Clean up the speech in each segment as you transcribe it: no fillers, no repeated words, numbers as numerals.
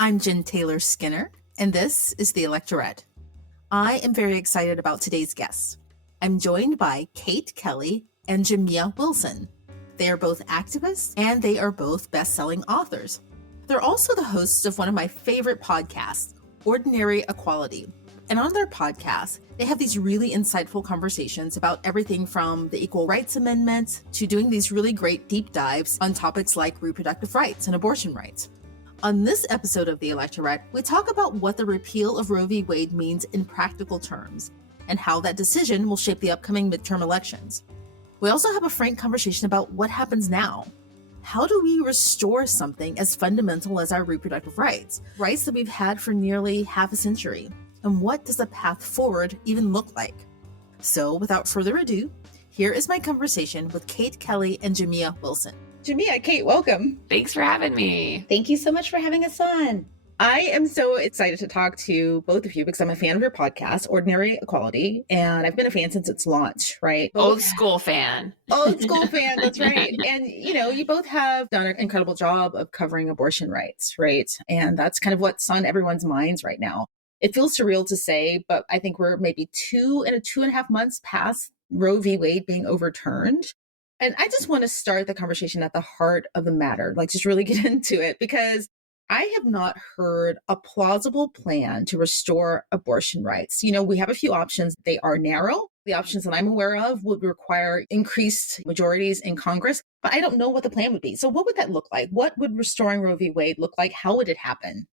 I'm Jen Taylor Skinner, and this is the Electorette. I am very excited about today's guests. I'm joined by Kate Kelly and Jamia Wilson. They are both activists, and they are both best-selling authors. They're also the hosts of one of my favorite podcasts, Ordinary Equality. And on their podcast, they have these really insightful conversations about everything from the Equal Rights Amendment to doing these really great deep dives on topics like reproductive rights and abortion rights. On this episode of the Electorette, we talk about what the repeal of Roe v. Wade means in practical terms and how that decision will shape the upcoming midterm elections. We also have a frank conversation about what happens now. How do we restore something as fundamental as our reproductive rights that we've had for nearly half a century? And what does the path forward even look like? So without further ado, here is my conversation with Kate Kelly and Jamia Wilson. Jamia, Kate, welcome. Thanks for having me. Thank you so much for having us on. I am so excited to talk to both of you because I'm a fan of your podcast, Ordinary Equality, and I've been a fan since its launch, right? Old school fan. Old school fan, that's right. And, you both have done an incredible job of covering abortion rights, right? And that's kind of what's on everyone's minds right now. It feels surreal to say, but I think we're maybe 2.5 months past Roe v. Wade being overturned. And I just want to start the conversation at the heart of the matter, like just really get into it, because I have not heard a plausible plan to restore abortion rights. We have a few options. They are narrow. The options that I'm aware of would require increased majorities in Congress, but I don't know what the plan would be. So what would that look like? What would restoring Roe v. Wade look like? How would it happen?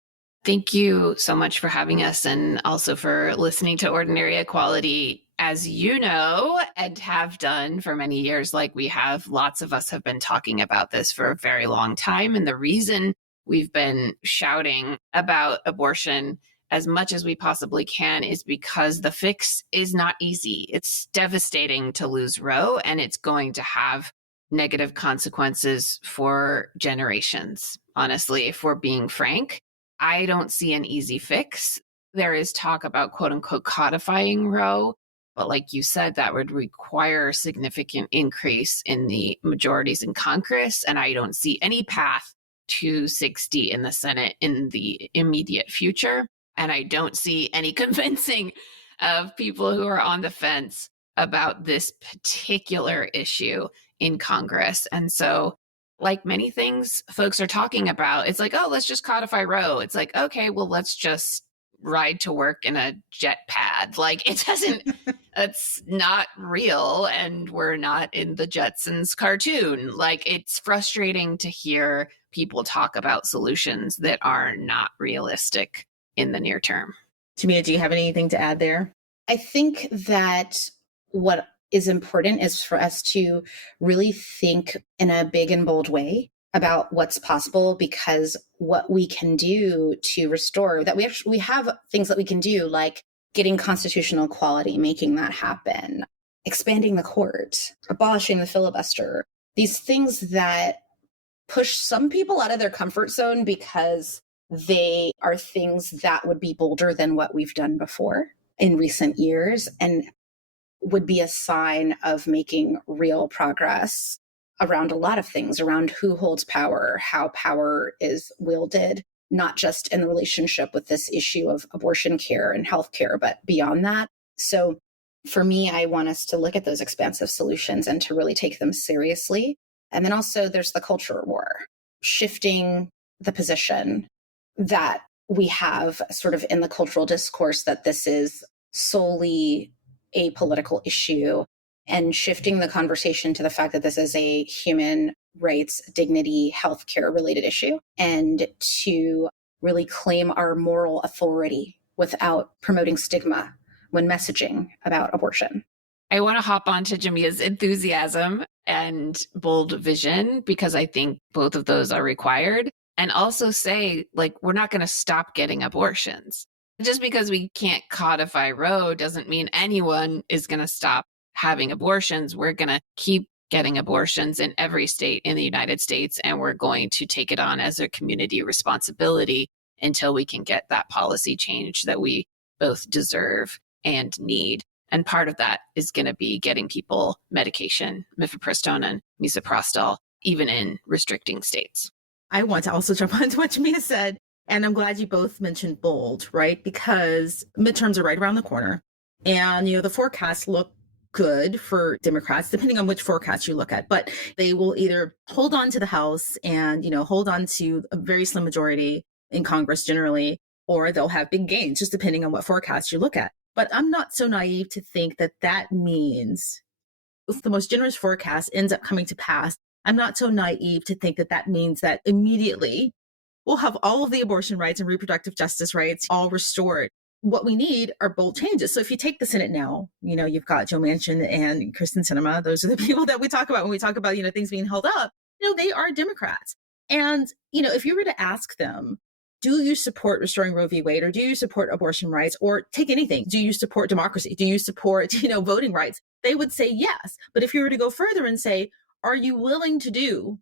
Thank you so much for having us and also for listening to Ordinary Equality. As you know, and have done for many years, like we have, lots of us have been talking about this for a very long time. And the reason we've been shouting about abortion as much as we possibly can is because the fix is not easy. It's devastating to lose Roe, and it's going to have negative consequences for generations. Honestly, if we're being frank, I don't see an easy fix. There is talk about quote unquote codifying Roe. But like you said, that would require a significant increase in the majorities in Congress. And I don't see any path to 60 in the Senate in the immediate future. And I don't see any convincing of people who are on the fence about this particular issue in Congress. And so, like many things folks are talking about, it's like, oh, let's just codify Roe. It's like, okay, well, let's just ride to work in a jet pad. Like it doesn't, it's not real. And we're not in the Jetsons cartoon. Like it's frustrating to hear people talk about solutions that are not realistic in the near term. Jamia, do you have anything to add there? I think that what is important is for us to really think in a big and bold way about what's possible, because what we can do to restore that, we have things that we can do, like getting constitutional equality, making that happen, expanding the court, abolishing the filibuster, these things that push some people out of their comfort zone because they are things that would be bolder than what we've done before in recent years and would be a sign of making real progress around a lot of things, around who holds power, how power is wielded, not just in the relationship with this issue of abortion care and healthcare, but beyond that. So for me, I want us to look at those expansive solutions and to really take them seriously. And then also there's the culture war, shifting the position that we have sort of in the cultural discourse that this is solely a political issue, and shifting the conversation to the fact that this is a human rights, dignity, healthcare related issue, and to really claim our moral authority without promoting stigma when messaging about abortion. I want to hop on to Jamia's enthusiasm and bold vision, because I think both of those are required. And also say, like, we're not going to stop getting abortions. Just because we can't codify Roe doesn't mean anyone is going to stop having abortions. We're going to keep getting abortions in every state in the United States, and we're going to take it on as a community responsibility until we can get that policy change that we both deserve and need. And part of that is going to be getting people medication, mifepristone and misoprostol, even in restricting states. I want to also jump on to what Jamia said. And I'm glad you both mentioned bold, right? Because midterms are right around the corner. And, the forecasts look good for Democrats, depending on which forecast you look at. But they will either hold on to the House and, hold on to a very slim majority in Congress generally, or they'll have big gains, just depending on what forecast you look at. But I'm not so naive to think that that means if the most generous forecast ends up coming to pass, I'm not so naive to think that that means that immediately we'll have all of the abortion rights and reproductive justice rights all restored. What we need are bold changes. So if you take the Senate now, you've got Joe Manchin and Kristen Sinema. Those are the people that we talk about when we talk about, things being held up. They are Democrats. And, if you were to ask them, do you support restoring Roe v. Wade, or do you support abortion rights, or take anything? Do you support democracy? Do you support, voting rights? They would say yes. But if you were to go further and say, are you willing to do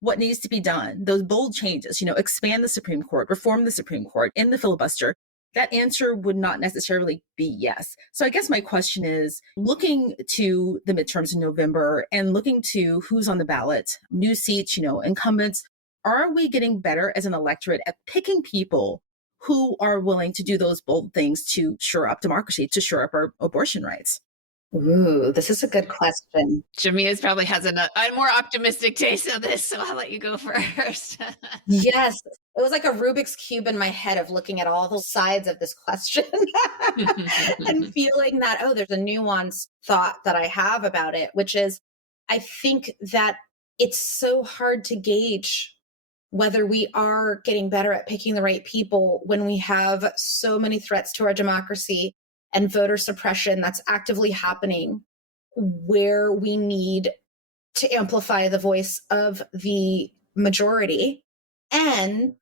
what needs to be done, those bold changes, expand the Supreme Court, reform the Supreme Court, end the filibuster, that answer would not necessarily be yes. So I guess my question is, looking to the midterms in November and looking to who's on the ballot, new seats, incumbents, are we getting better as an electorate at picking people who are willing to do those bold things to shore up democracy, to shore up our abortion rights? Ooh, this is a good question. Jamia probably has a more optimistic taste of this, so I'll let you go first. Yes, it was like a Rubik's Cube in my head of looking at all the sides of this question and feeling that, there's a nuanced thought that I have about it, which is, I think that it's so hard to gauge whether we are getting better at picking the right people when we have so many threats to our democracy and voter suppression that's actively happening, where we need to amplify the voice of the majority. And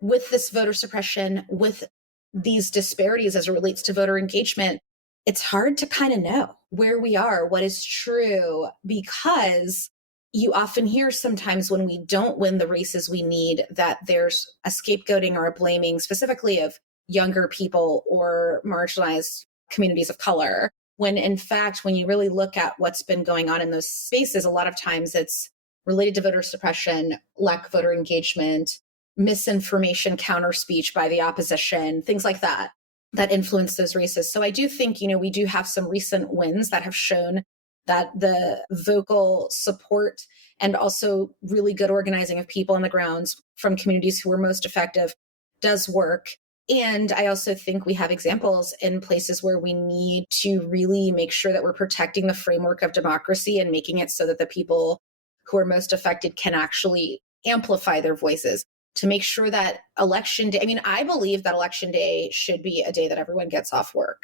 with this voter suppression, with these disparities as it relates to voter engagement, it's hard to kind of know where we are, what is true, because you often hear sometimes when we don't win the races we need that there's a scapegoating or a blaming specifically of younger people or marginalized communities of color, when in fact, when you really look at what's been going on in those spaces, a lot of times it's related to voter suppression, lack of voter engagement, misinformation, counter speech by the opposition, things like that, that influence those races. So I do think, we do have some recent wins that have shown that the vocal support and also really good organizing of people on the grounds from communities who were most effective does work. And I also think we have examples in places where we need to really make sure that we're protecting the framework of democracy and making it so that the people who are most affected can actually amplify their voices to make sure that election day, I believe that election day should be a day that everyone gets off work.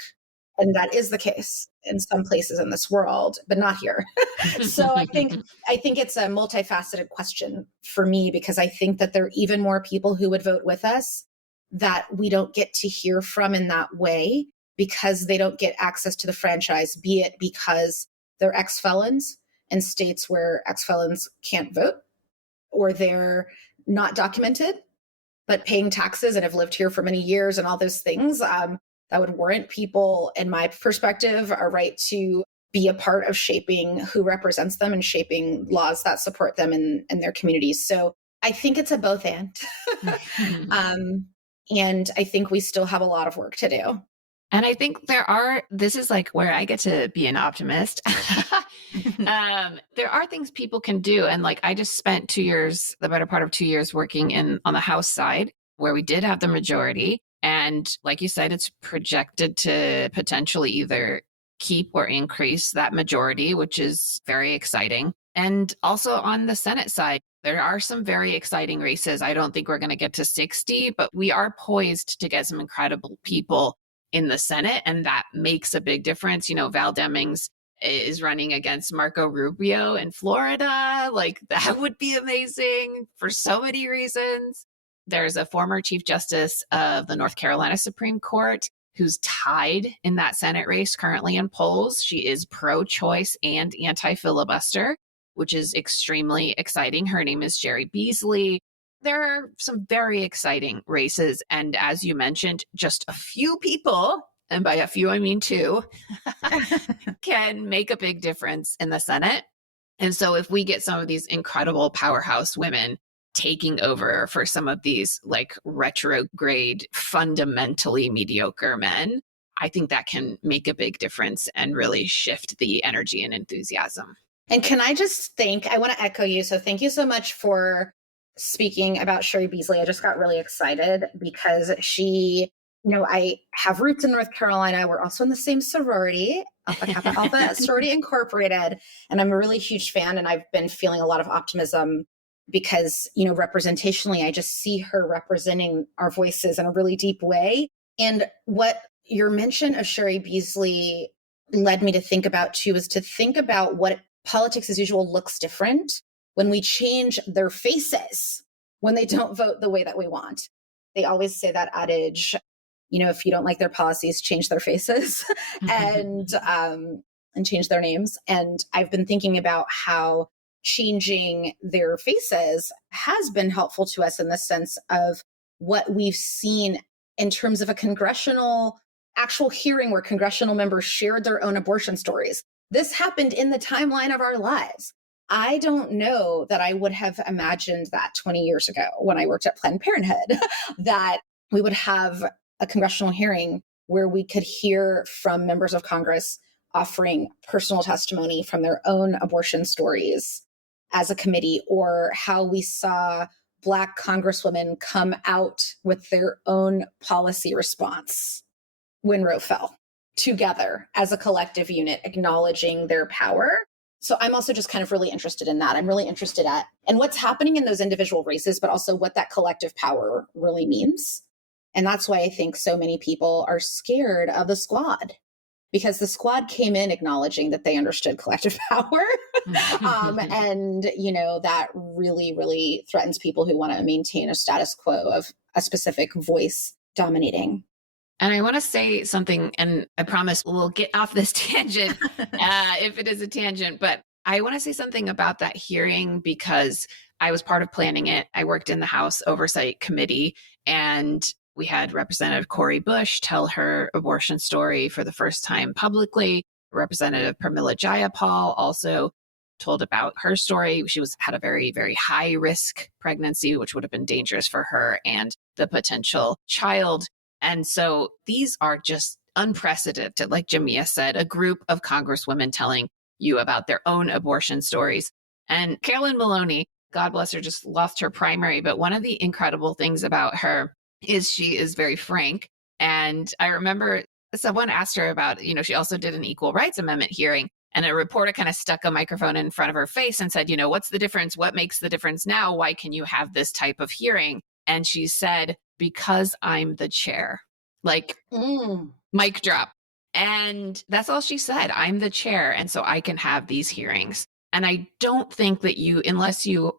And that is the case in some places in this world, but not here. So I think it's a multifaceted question for me, because I think that there are even more people who would vote with us that we don't get to hear from in that way because they don't get access to the franchise, be it because they're ex-felons in states where ex-felons can't vote, or they're not documented, but paying taxes and have lived here for many years and all those things. That would warrant people, in my perspective, a right to be a part of shaping who represents them and shaping laws that support them in their communities. So I think it's a both and. And I think we still have a lot of work to do. And I think this is like where I get to be an optimist. There are things people can do. And like, I just spent 2 years, the better part of 2 years working on the House side, where we did have the majority. And like you said, it's projected to potentially either keep or increase that majority, which is very exciting. And also on the Senate side, there are some very exciting races. I don't think we're going to get to 60, but we are poised to get some incredible people in the Senate. And that makes a big difference. Val Demings is running against Marco Rubio in Florida. Like, that would be amazing for so many reasons. There's a former Chief Justice of the North Carolina Supreme Court who's tied in that Senate race currently in polls. She is pro-choice and anti-filibuster, which is extremely exciting. Her name is Jerry Beasley. There are some very exciting races. And as you mentioned, just a few people, and by a few, I mean 2, can make a big difference in the Senate. And so if we get some of these incredible powerhouse women taking over for some of these like retrograde, fundamentally mediocre men, I think that can make a big difference and really shift the energy and enthusiasm. And can I just I want to echo you. So thank you so much for speaking about Sherry Beasley. I just got really excited because she, I have roots in North Carolina. We're also in the same sorority, Alpha Kappa Alpha Sorority Incorporated. And I'm a really huge fan. And I've been feeling a lot of optimism because, representationally, I just see her representing our voices in a really deep way. And what your mention of Sherry Beasley led me to think about too is to think about what politics as usual looks different when we change their faces, when they don't vote the way that we want. They always say that adage, if you don't like their policies, change their faces and change their names. And I've been thinking about how changing their faces has been helpful to us in the sense of what we've seen in terms of a congressional actual hearing where congressional members shared their own abortion stories. This happened in the timeline of our lives. I don't know that I would have imagined that 20 years ago when I worked at Planned Parenthood, that we would have a congressional hearing where we could hear from members of Congress offering personal testimony from their own abortion stories as a committee, or how we saw Black congresswomen come out with their own policy response when Roe fell, together as a collective unit, acknowledging their power. So I'm also just kind of really interested in that. I'm really interested in what's happening in those individual races, but also what that collective power really means. And that's why I think so many people are scared of the squad, because the squad came in acknowledging that they understood collective power. And, that really, really threatens people who want to maintain a status quo of a specific voice dominating. And I want to say something, and I promise we'll get off this tangent if it is a tangent, but I want to say something about that hearing because I was part of planning it. I worked in the House Oversight Committee, and we had Representative Cori Bush tell her abortion story for the first time publicly. Representative Pramila Jayapal also told about her story. She had a very, very high risk pregnancy, which would have been dangerous for her and the potential child. And so these are just unprecedented, like Jamia said, a group of congresswomen telling you about their own abortion stories. And Carolyn Maloney, God bless her, just lost her primary. But one of the incredible things about her is she is very frank. And I remember someone asked her about, she also did an equal rights amendment hearing. And a reporter kind of stuck a microphone in front of her face and said, what's the difference? What makes the difference now? Why can you have this type of hearing? And she said, because I'm the chair. Like, mic drop. And that's all she said. I'm the chair. And so I can have these hearings. And I don't think that unless you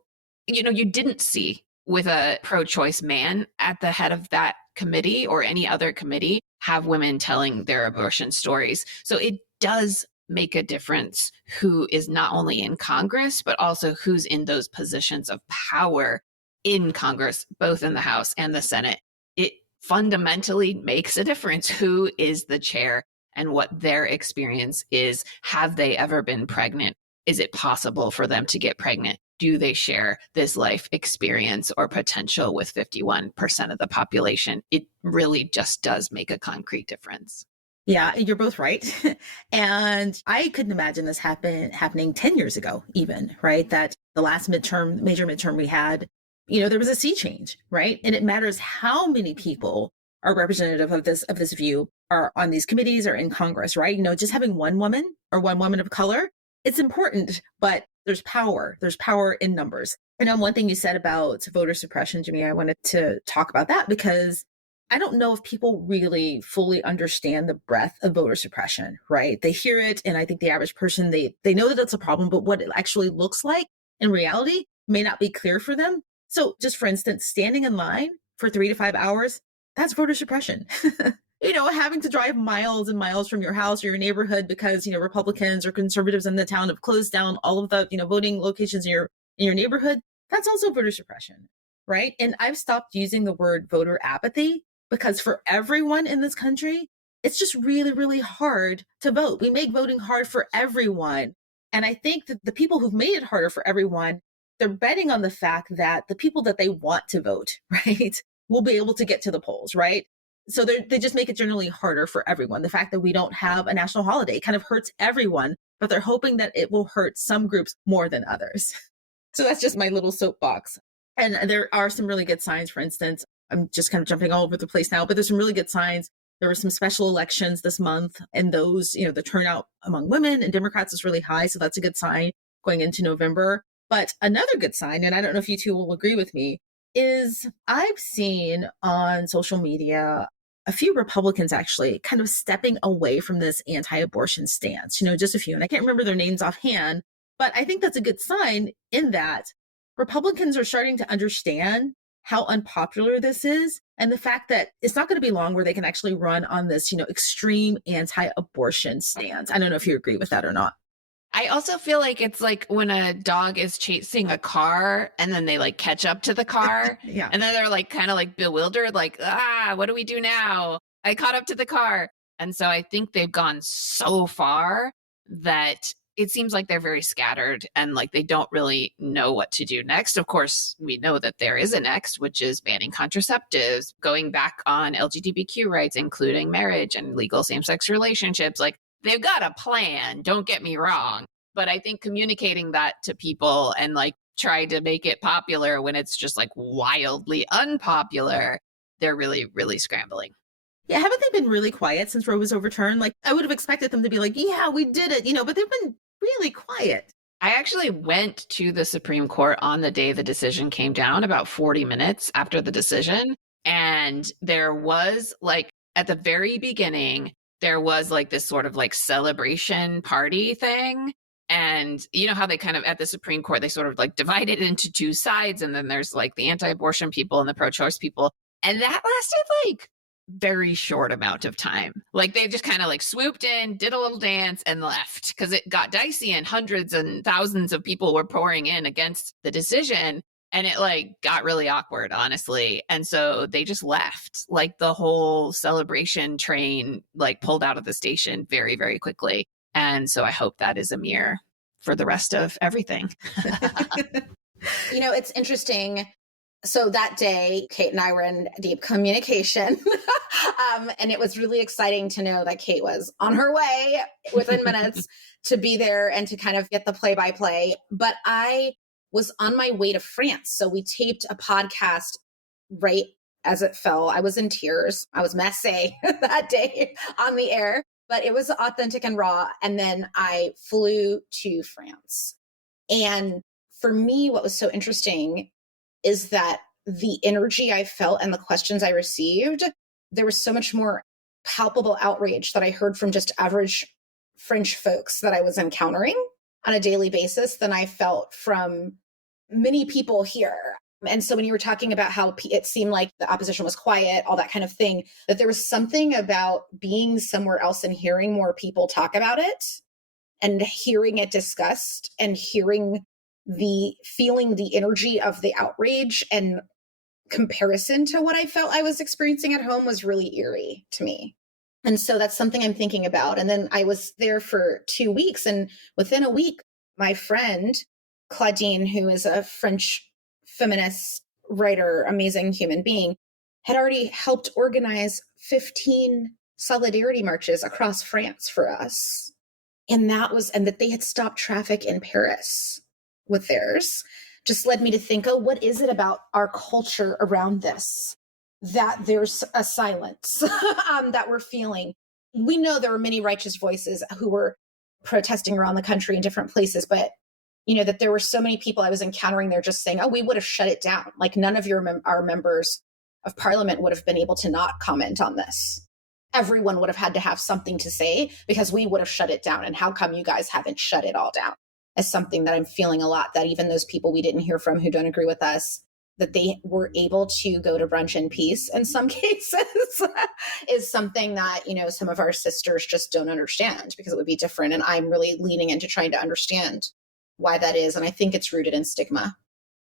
didn't see with a pro-choice man at the head of that committee or any other committee, have women telling their abortion stories. So it does make a difference who is not only in Congress, but also who's in those positions of power in Congress, both in the House and the Senate. It fundamentally makes a difference who is the chair and what their experience is. Have they ever been pregnant? Is it possible for them to get pregnant? Do they share this life experience or potential with 51% of the population? It really just does make a concrete difference. Yeah, you're both right. And I couldn't imagine this happening 10 years ago, even, right? That the last major midterm we had, there was a sea change, right? And it matters how many people are representative of this view are on these committees or in Congress, right? Just having one woman or one woman of color, it's important, but there's power. There's power in numbers. One thing you said about voter suppression, Jamia, I wanted to talk about that because I don't know if people really fully understand the breadth of voter suppression, right? They hear it, and I think the average person, they know that that's a problem, but what it actually looks like in reality may not be clear for them. So just for instance, standing in line for 3 to 5 hours, that's voter suppression. Having to drive miles and miles from your house or your neighborhood because, Republicans or conservatives in the town have closed down all of the, voting locations in your neighborhood, that's also voter suppression, right? And I've stopped using the word voter apathy because for everyone in this country, it's just really, really hard to vote. We make voting hard for everyone. And I think that the people who've made it harder for everyone, they're betting on the fact that the people that they want to vote, right, will be able to get to the polls, right? So they just make it generally harder for everyone. The fact that we don't have a national holiday kind of hurts everyone, but they're hoping that it will hurt some groups more than others. So that's just my little soapbox. And there are some really good signs. For instance, I'm just kind of jumping all over the place now, but there's some really good signs. There were some special elections this month, and those, the turnout among women and Democrats is really high. So that's a good sign going into November. But another good sign, and I don't know if you two will agree with me, is I've seen on social media a few Republicans actually kind of stepping away from this anti-abortion stance, just a few. And I can't remember their names offhand, but I think that's a good sign in that Republicans are starting to understand how unpopular this is, and the fact that it's not going to be long where they can actually run on this, extreme anti-abortion stance. I don't know if you agree with that or not. I also feel like it's like when a dog is chasing a car and then they like catch up to the car. Yeah. And then they're like kind of like bewildered, like, what do we do now? I caught up to the car. And so I think they've gone so far that it seems like they're very scattered and like they don't really know what to do next. Of course, we know that there is a next, which is banning contraceptives, going back on LGBTQ rights, including marriage and legal same-sex relationships. Like they've got a plan, don't get me wrong. But I think communicating that to people and like trying to make it popular when it's just like wildly unpopular, they're really, really scrambling. Yeah, haven't they been really quiet since Roe was overturned? Like, I would have expected them to be like, yeah, we did it, but they've been really quiet. I actually went to the Supreme Court on the day the decision came down, about 40 minutes after the decision. And there was like, at the very beginning, there was like this sort of like celebration party thing. And you know how they kind of, at the Supreme Court, they sort of like divided into two sides. And then there's like the anti-abortion people and the pro-choice people. And that lasted like very short amount of time. Like they just kind of like swooped in, did a little dance and left because it got dicey and hundreds and thousands of people were pouring in against the decision. And it like got really awkward, honestly. And so they just left. Like the whole celebration train like pulled out of the station very, very quickly. And so I hope that is a mirror for the rest of everything. It's interesting. So that day, Kate and I were in deep communication. And it was really exciting to know that Kate was on her way within minutes to be there and to kind of get the play-by-play. But I was on my way to France. So we taped a podcast right as it fell. I was in tears. I was messy that day on the air, but it was authentic and raw. And then I flew to France. And for me, what was so interesting is that the energy I felt and the questions I received, there was so much more palpable outrage that I heard from just average French folks that I was encountering on a daily basis than I felt from many people here. And so when you were talking about how it seemed like the opposition was quiet, all that kind of thing, that there was something about being somewhere else and hearing more people talk about it and hearing it discussed and feeling the energy of the outrage and comparison to what I felt I was experiencing at home was really eerie to me. And so that's something I'm thinking about. And then I was there for 2 weeks, and within a week, my friend Claudine, who is a French feminist writer, amazing human being, had already helped organize 15 solidarity marches across France for us. And that they had stopped traffic in Paris with theirs, just led me to think, what is it about our culture around this, that there's a silence that we're feeling? We know there were many righteous voices who were protesting around the country in different places, but that there were so many people I was encountering there just saying, we would have shut it down. Like none of our members of parliament would have been able to not comment on this. Everyone would have had to have something to say because we would have shut it down. And how come you guys haven't shut it all down? As something that I'm feeling a lot, that even those people we didn't hear from who don't agree with us, that they were able to go to brunch in peace in some cases is something that, some of our sisters just don't understand because it would be different. And I'm really leaning into trying to understand why that is. And I think it's rooted in stigma.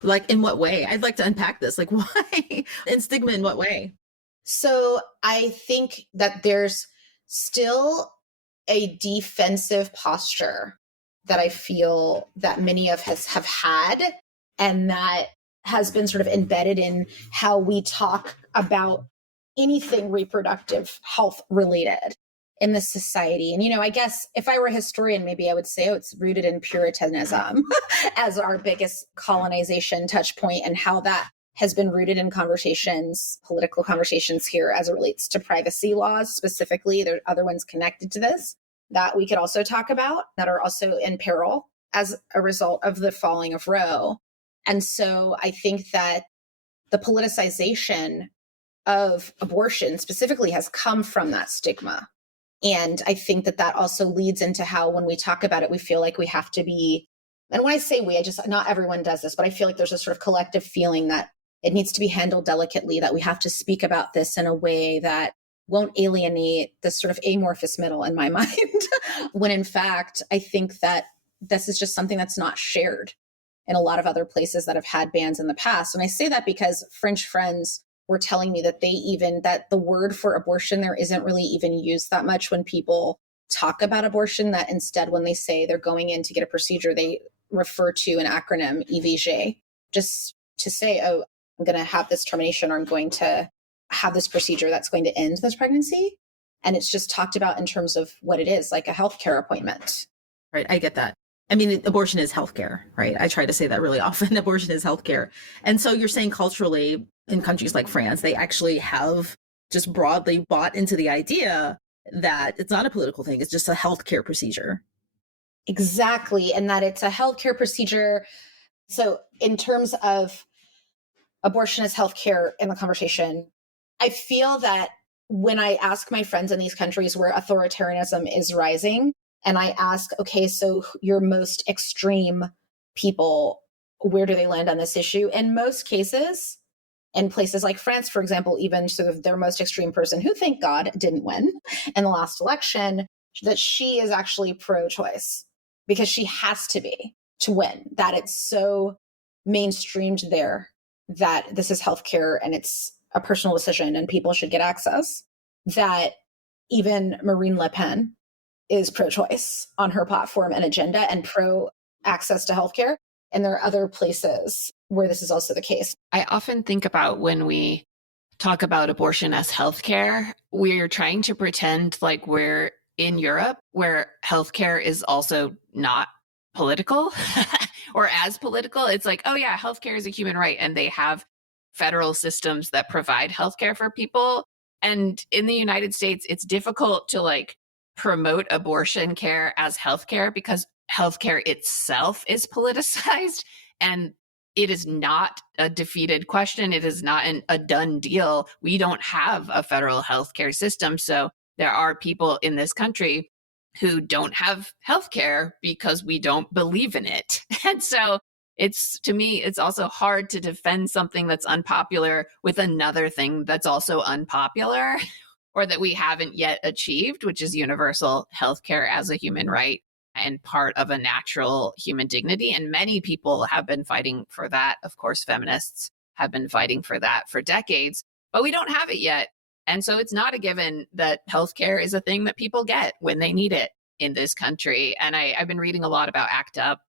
Like in what way? I'd like to unpack this. Like why? And stigma in what way? So I think that there's still a defensive posture that I feel that many of us have had And that has been sort of embedded in how we talk about anything reproductive health related in this society. And, I guess if I were a historian, maybe I would say, it's rooted in Puritanism as our biggest colonization touch point, and how that has been rooted in conversations, political conversations here as it relates to privacy laws specifically. There are other ones connected to this that we could also talk about that are also in peril as a result of the falling of Roe. And so I think that the politicization of abortion specifically has come from that stigma. And I think that that also leads into how, when we talk about it, we feel like we have to be, and when I say we, not everyone does this, but I feel like there's a sort of collective feeling that it needs to be handled delicately, that we have to speak about this in a way that won't alienate this sort of amorphous middle in my mind. When in fact, I think that this is just something that's not shared in a lot of other places that have had bans in the past. And I say that because French friends were telling me that that the word for abortion there isn't really even used that much when people talk about abortion, that instead when they say they're going in to get a procedure, they refer to an acronym, IVG, just to say, oh, I'm going to have this termination, or I'm going to have this procedure that's going to end this pregnancy. And it's just talked about in terms of what it is, like a healthcare appointment. Right. I get that. I mean, abortion is healthcare, right? I try to say that really often. Abortion is healthcare. And so you're saying culturally, in countries like France, they actually have just broadly bought into the idea that it's not a political thing. It's just a healthcare procedure. Exactly. And that it's a healthcare procedure. So in terms of abortion as healthcare in the conversation, I feel that when I ask my friends in these countries where authoritarianism is rising, and I ask, okay, so your most extreme people, where do they land on this issue? In most cases, in places like France, for example, even sort of their most extreme person, who thank God didn't win in the last election, that she is actually pro-choice because she has to be to win, that it's so mainstreamed there that this is healthcare and it's a personal decision and people should get access, that even Marine Le Pen is pro-choice on her platform and agenda and pro-access to healthcare. And there are other places where this is also the case. I often think about when we talk about abortion as healthcare, we're trying to pretend like we're in Europe, where healthcare is also not political or as political. It's like, oh yeah, healthcare is a human right, and they have federal systems that provide healthcare for people. And in the United States, it's difficult to promote abortion care as healthcare because healthcare itself is politicized, and it is not a defeated question. It is not a done deal. We don't have a federal healthcare system. So there are people in this country who don't have healthcare because we don't believe in it. And so to me, it's also hard to defend something that's unpopular with another thing that's also unpopular or that we haven't yet achieved, which is universal healthcare as a human right and part of a natural human dignity. And many people have been fighting for that. Of course, feminists have been fighting for that for decades, but we don't have it yet. And so it's not a given that healthcare is a thing that people get when they need it in this country. And I've been reading a lot about ACT UP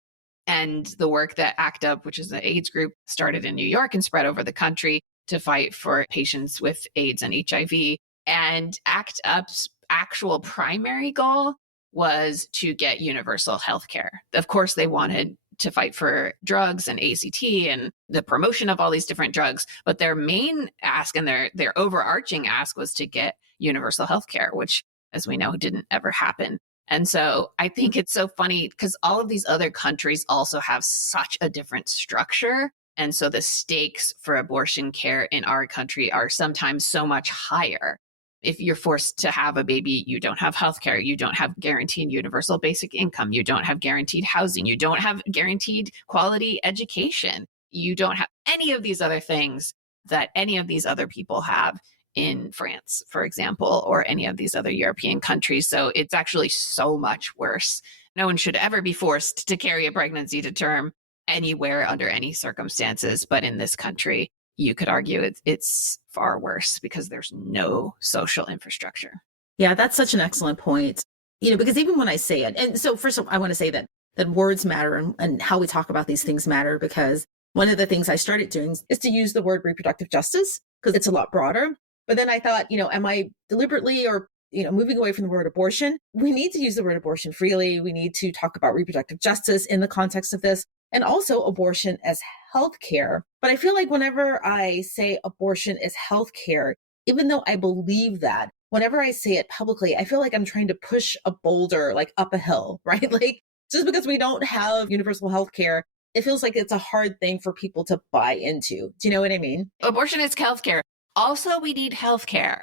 and the work that ACT UP, which is an AIDS group, started in New York and spread over the country to fight for patients with AIDS and HIV. And ACT UP's actual primary goal was to get universal health care. Of course, they wanted to fight for drugs and ACT and the promotion of all these different drugs, but their main ask and their overarching ask was to get universal health care, which, as we know, didn't ever happen. And so I think it's so funny because all of these other countries also have such a different structure. And so the stakes for abortion care in our country are sometimes so much higher. If you're forced to have a baby, you don't have healthcare, you don't have guaranteed universal basic income, you don't have guaranteed housing, you don't have guaranteed quality education, you don't have any of these other things that any of these other people have in France, for example, or any of these other European countries. So it's actually so much worse. No one should ever be forced to carry a pregnancy to term anywhere under any circumstances. But in this country, you could argue it's far worse because there's no social infrastructure. Yeah, that's such an excellent point. Because even when I say it, and so first of all, I want to say that words matter and how we talk about these things matter, because One of the things I started doing is to use the word reproductive justice because it's a lot broader. But then I thought, am I deliberately or moving away from the word abortion? We need to use the word abortion freely. We need to talk about reproductive justice in the context of this, and also abortion as healthcare. But I feel like whenever I say abortion is healthcare, even though I believe that, whenever I say it publicly, I feel like I'm trying to push a boulder like up a hill, right? Like just because we don't have universal healthcare, it feels like it's a hard thing for people to buy into. Do you know what I mean? Abortion is healthcare. Also, we need healthcare.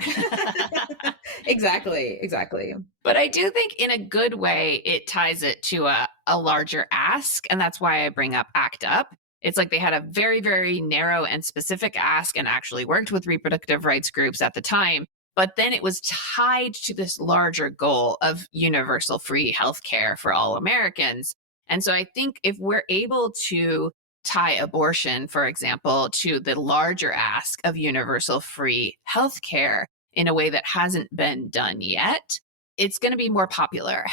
Exactly. But I do think in a good way, it ties it to a larger ask. And that's why I bring up ACT UP. It's like they had a very, very narrow and specific ask and actually worked with reproductive rights groups at the time. But then it was tied to this larger goal of universal free healthcare for all Americans. And so I think if we're able to tie abortion, for example, to the larger ask of universal free healthcare in a way that hasn't been done yet, it's going to be more popular.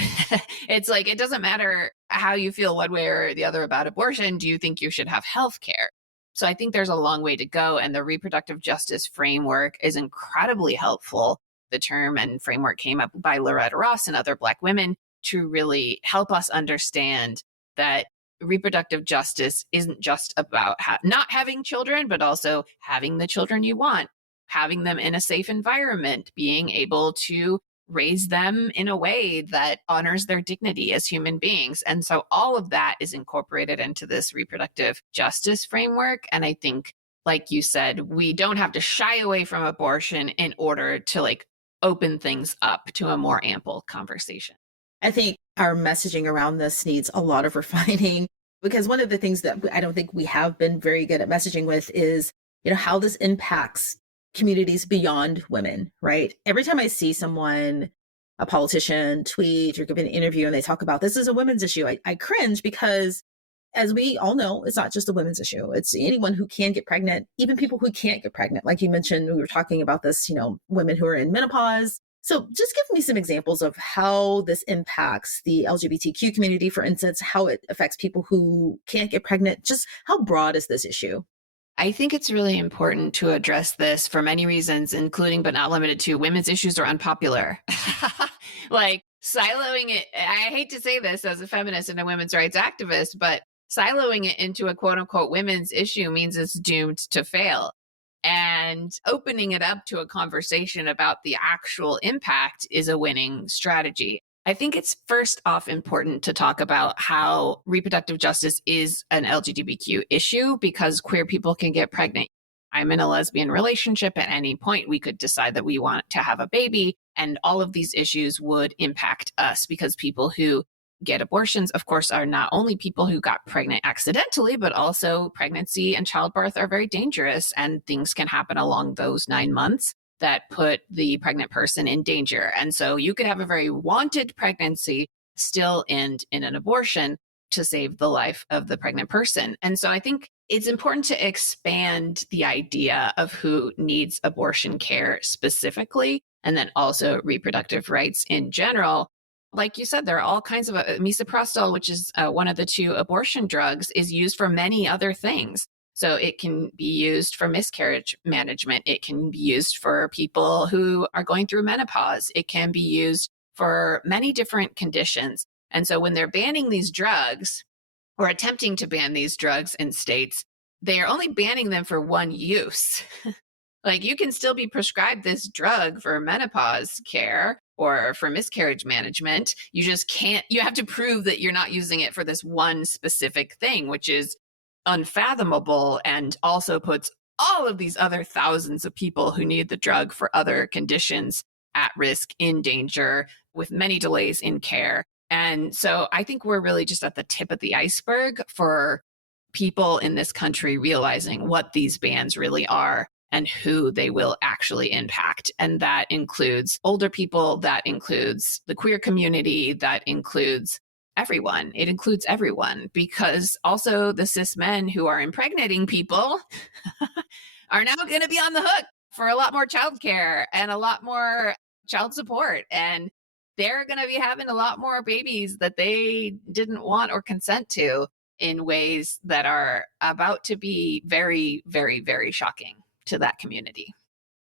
It's like, it doesn't matter how you feel one way or the other about abortion. Do you think you should have healthcare? So I think there's a long way to go. And the reproductive justice framework is incredibly helpful. The term and framework came up by Loretta Ross and other Black women to really help us understand that reproductive justice isn't just about not having children, but also having the children you want, having them in a safe environment, being able to raise them in a way that honors their dignity as human beings. And so all of that is incorporated into this reproductive justice framework. And I think, like you said, we don't have to shy away from abortion in order to open things up to a more ample conversation. I think our messaging around this needs a lot of refining, because one of the things that I don't think we have been very good at messaging with is, how this impacts communities beyond women, right? Every time I see someone, a politician, tweet or give an interview and they talk about this is a women's issue, I cringe because, as we all know, it's not just a women's issue. It's anyone who can get pregnant, even people who can't get pregnant. Like you mentioned, we were talking about this, women who are in menopause. So just give me some examples of how this impacts the LGBTQ community, for instance, how it affects people who can't get pregnant. Just how broad is this issue? I think it's really important to address this for many reasons, including but not limited to women's issues are unpopular. Like siloing it, I hate to say this as a feminist and a women's rights activist, but siloing it into a quote unquote women's issue means it's doomed to fail. And opening it up to a conversation about the actual impact is a winning strategy. I think it's first off important to talk about how reproductive justice is an LGBTQ issue because queer people can get pregnant. I'm in a lesbian relationship. At any point, we could decide that we want to have a baby, and all of these issues would impact us because people who get abortions, of course, are not only people who got pregnant accidentally, but also pregnancy and childbirth are very dangerous, and things can happen along those 9 months that put the pregnant person in danger. And so you could have a very wanted pregnancy still end in an abortion to save the life of the pregnant person. And so I think it's important to expand the idea of who needs abortion care specifically, and then also reproductive rights in general. Like you said, there are all kinds of misoprostol, which is one of the 2 abortion drugs, is used for many other things. So it can be used for miscarriage management. It can be used for people who are going through menopause. It can be used for many different conditions. And so when they're banning these drugs or attempting to ban these drugs in states, they are only banning them for one use. Like you can still be prescribed this drug for menopause care or for miscarriage management. You just can't, you have to prove that you're not using it for this one specific thing, which is unfathomable and also puts all of these other thousands of people who need the drug for other conditions at risk, in danger, with many delays in care. And so I think we're really just at the tip of the iceberg for people in this country realizing what these bans really are and who they will actually impact. And that includes older people, that includes the queer community, that includes everyone. It includes everyone, because also the cis men who are impregnating people are now going to be on the hook for a lot more childcare and a lot more child support. And they're going to be having a lot more babies that they didn't want or consent to. in ways that are about to be very, very, very shocking to that community.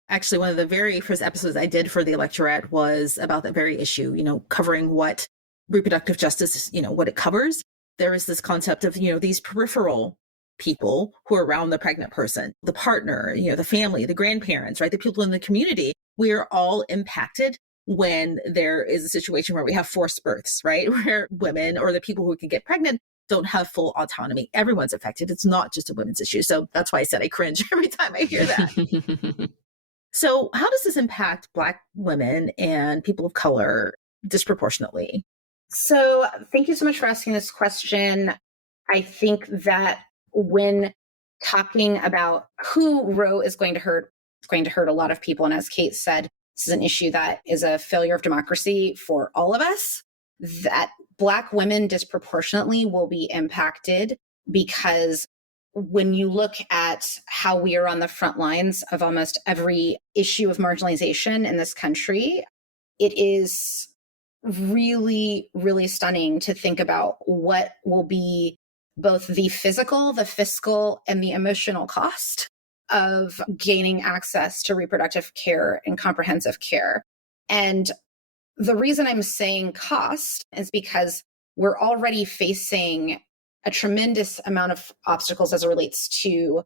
Actually, one of the very first episodes I did for the Electorette was about that very issue, covering what reproductive justice, what it covers. There is this concept of, these peripheral people who are around the pregnant person, the partner, the family, the grandparents, right? The people in the community. We are all impacted when there is a situation where we have forced births, right? Where women or the people who can get pregnant don't have full autonomy. Everyone's affected. It's not just a women's issue. So that's why I said I cringe every time I hear that. So how does this impact Black women and people of color disproportionately? So thank you so much for asking this question. I think that when talking about who Roe is going to hurt, it's going to hurt a lot of people. And as Kate said, this is an issue that is a failure of democracy for all of us, that Black women disproportionately will be impacted because when you look at how we are on the front lines of almost every issue of marginalization in this country, it is really, really stunning to think about what will be both the physical, the fiscal, and the emotional cost of gaining access to reproductive care and comprehensive care. And the reason I'm saying cost is because we're already facing a tremendous amount of obstacles as it relates to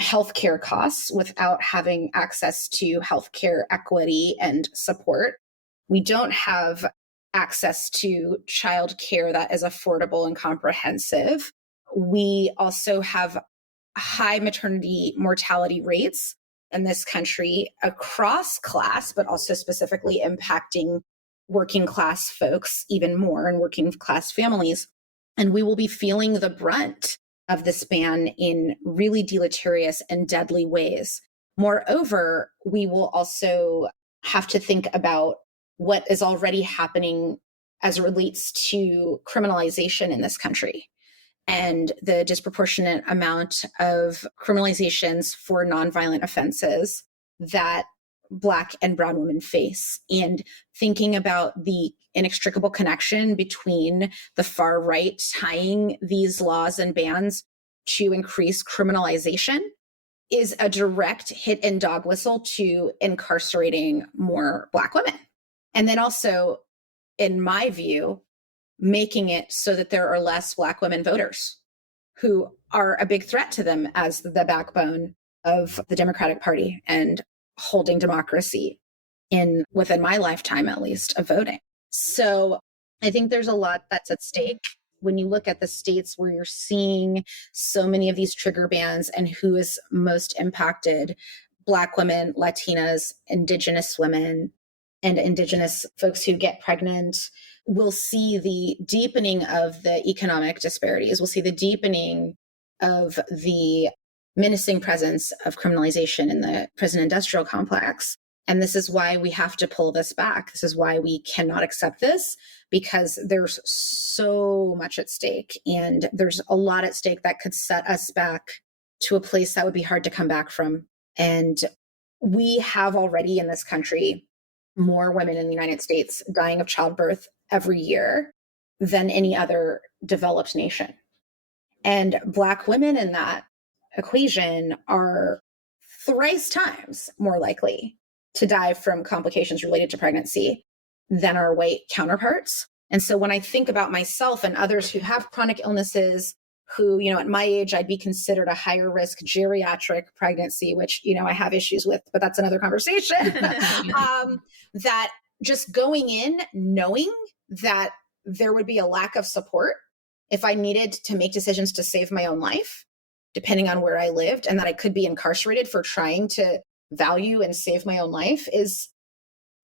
healthcare costs without having access to healthcare equity and support. We don't have access to childcare that is affordable and comprehensive. We also have high maternity mortality rates in this country across class, but also specifically impacting working class folks even more and working class families. And we will be feeling the brunt of this ban in really deleterious and deadly ways. Moreover, we will also have to think about what is already happening as it relates to criminalization in this country and the disproportionate amount of criminalizations for nonviolent offenses that Black and brown women face, and thinking about the inextricable connection between the far right tying these laws and bans to increase criminalization is a direct hit and dog whistle to incarcerating more Black women. And then also, in my view, making it so that there are less Black women voters who are a big threat to them as the backbone of the Democratic Party and holding democracy within my lifetime, at least, of voting. So I think there's a lot that's at stake when you look at the states where you're seeing so many of these trigger bans and who is most impacted: Black women, Latinas, Indigenous women, and Indigenous folks who get pregnant. We'll see the deepening of the economic disparities. We'll see the deepening of the menacing presence of criminalization in the prison industrial complex. And this is why we have to pull this back. This is why we cannot accept this, because there's so much at stake. And there's a lot at stake that could set us back to a place that would be hard to come back from. And we have already in this country more women in the United States dying of childbirth every year than any other developed nation. And Black women in that equation are thrice times more likely to die from complications related to pregnancy than our white counterparts. And so when I think about myself and others who have chronic illnesses, who, at my age, I'd be considered a higher risk geriatric pregnancy, which, I have issues with, but that's another conversation. That just going in, knowing that there would be a lack of support if I needed to make decisions to save my own life, depending on where I lived, and that I could be incarcerated for trying to value and save my own life, is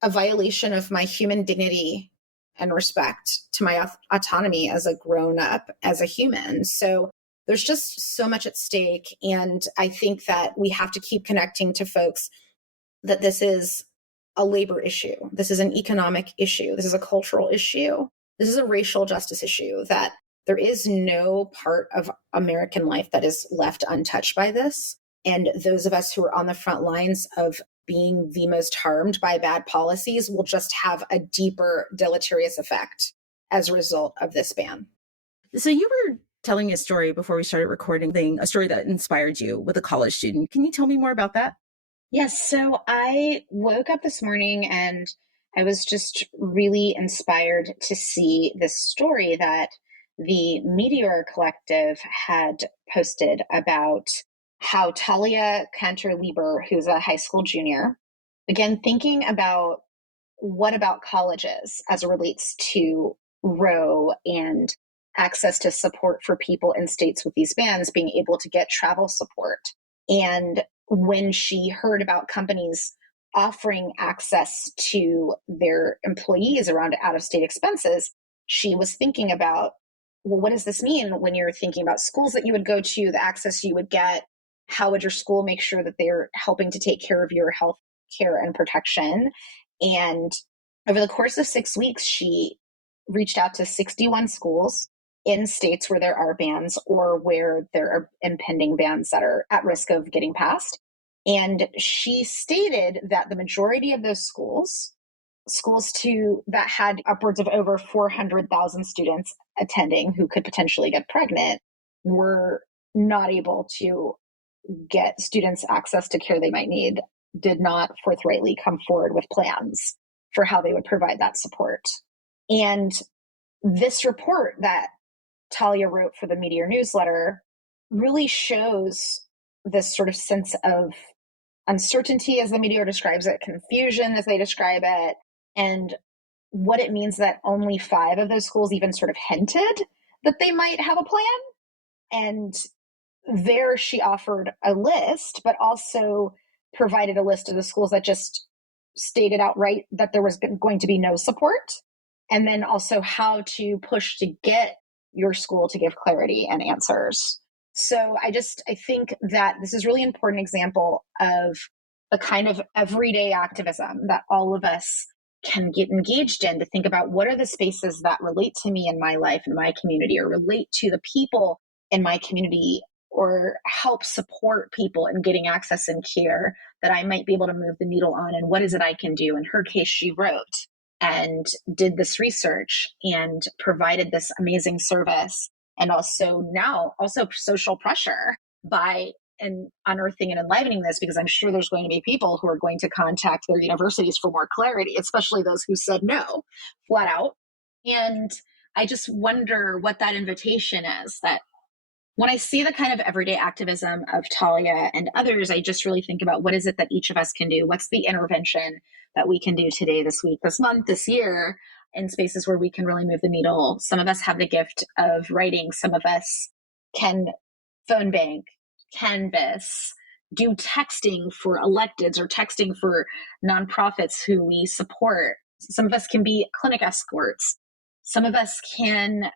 a violation of my human dignity and respect to my autonomy as a grown up, as a human. So there's just so much at stake. And I think that we have to keep connecting to folks that this is a labor issue. This is an economic issue. This is a cultural issue. This is a racial justice issue, that there is no part of American life that is left untouched by this. And those of us who are on the front lines of being the most harmed by bad policies will just have a deeper deleterious effect as a result of this ban. So you were telling a story before we started recording, a story that inspired you with a college student. Can you tell me more about that? Yes. So I woke up this morning and I was just really inspired to see this story that the Meteor Collective had posted about how Talia Cantor-Lieber, who's a high school junior, again, thinking about what about colleges as it relates to Roe and access to support for people in states with these bans being able to get travel support. And when she heard about companies offering access to their employees around out-of-state expenses, she was thinking about, well, what does this mean when you're thinking about schools that you would go to, the access you would get? How would your school make sure that they're helping to take care of your health care and protection? And over the course of 6 weeks, she reached out to 61 schools in states where there are bans or where there are impending bans that are at risk of getting passed. And she stated that the majority of those schools that had upwards of over 400,000 students attending who could potentially get pregnant, were not able to get students access to care they might need, did not forthrightly come forward with plans for how they would provide that support. And this report that Talia wrote for the Meteor newsletter really shows this sort of sense of uncertainty, as the Meteor describes it, confusion as they describe it, and what it means that only 5 of those schools even sort of hinted that they might have a plan. And there she offered a list, but also provided a list of the schools that just stated outright that there was going to be no support, and then also how to push to get your school to give clarity and answers. So I think that this is really important example of the kind of everyday activism that all of us can get engaged in, to think about what are the spaces that relate to me in my life, in my community, or relate to the people in my community, or help support people in getting access and care that I might be able to move the needle on. And what is it I can do? In her case, she wrote and did this research and provided this amazing service. And also social pressure by unearthing and enlivening this, because I'm sure there's going to be people who are going to contact their universities for more clarity, especially those who said no flat out. And I just wonder what that invitation is. That when I see the kind of everyday activism of Talia and others, I just really think about what is it that each of us can do? What's the intervention that we can do today, this week, this month, this year, in spaces where we can really move the needle? Some of us have the gift of writing. Some of us can phone bank, canvas, do texting for electeds or texting for nonprofits who we support. Some of us can be clinic escorts. Some of us can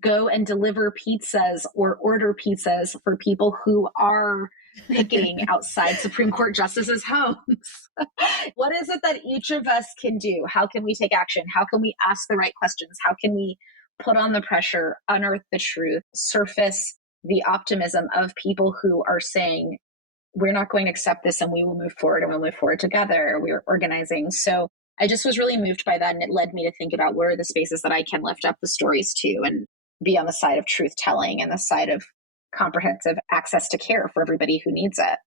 go and deliver pizzas or order pizzas for people who are picking outside Supreme Court justices' homes. What is it that each of us can do? How can we take action? How can we ask the right questions? How can we put on the pressure, unearth the truth, surface the optimism of people who are saying, we're not going to accept this and we will move forward, and we'll move forward together. We're organizing. So I just was really moved by that. And it led me to think about where are the spaces that I can lift up the stories to and be on the side of truth telling and the side of comprehensive access to care for everybody who needs it.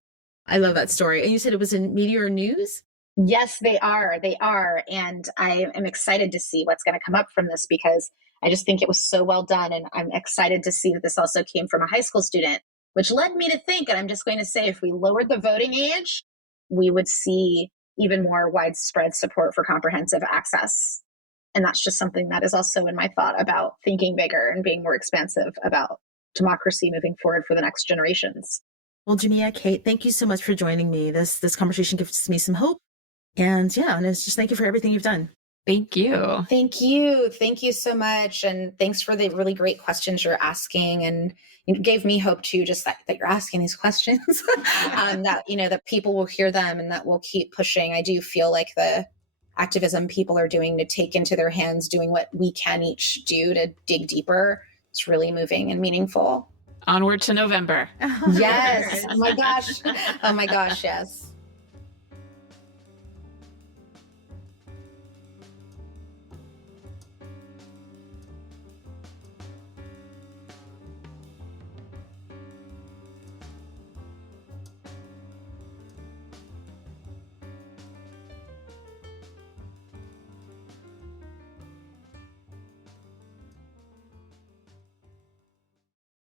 I love that story. And you said it was in Meteor News? Yes, they are. They are. And I am excited to see what's going to come up from this, because I just think it was so well done. And I'm excited to see that this also came from a high school student, which led me to think, and I'm just going to say, if we lowered the voting age, we would see even more widespread support for comprehensive access. And that's just something that is also in my thought about thinking bigger and being more expansive about democracy moving forward for the next generations. Well, Jamia, Kate, thank you so much for joining me. This conversation gives me some hope. And it's just thank you for everything you've done. Thank you. Thank you. Thank you so much. And thanks for the really great questions you're asking. And it gave me hope too, just that you're asking these questions, that people will hear them and that we'll keep pushing. I do feel like the activism people are doing to take into their hands, doing what we can each do to dig deeper, it's really moving and meaningful. Onward to November. Yes. Oh my gosh. Yes.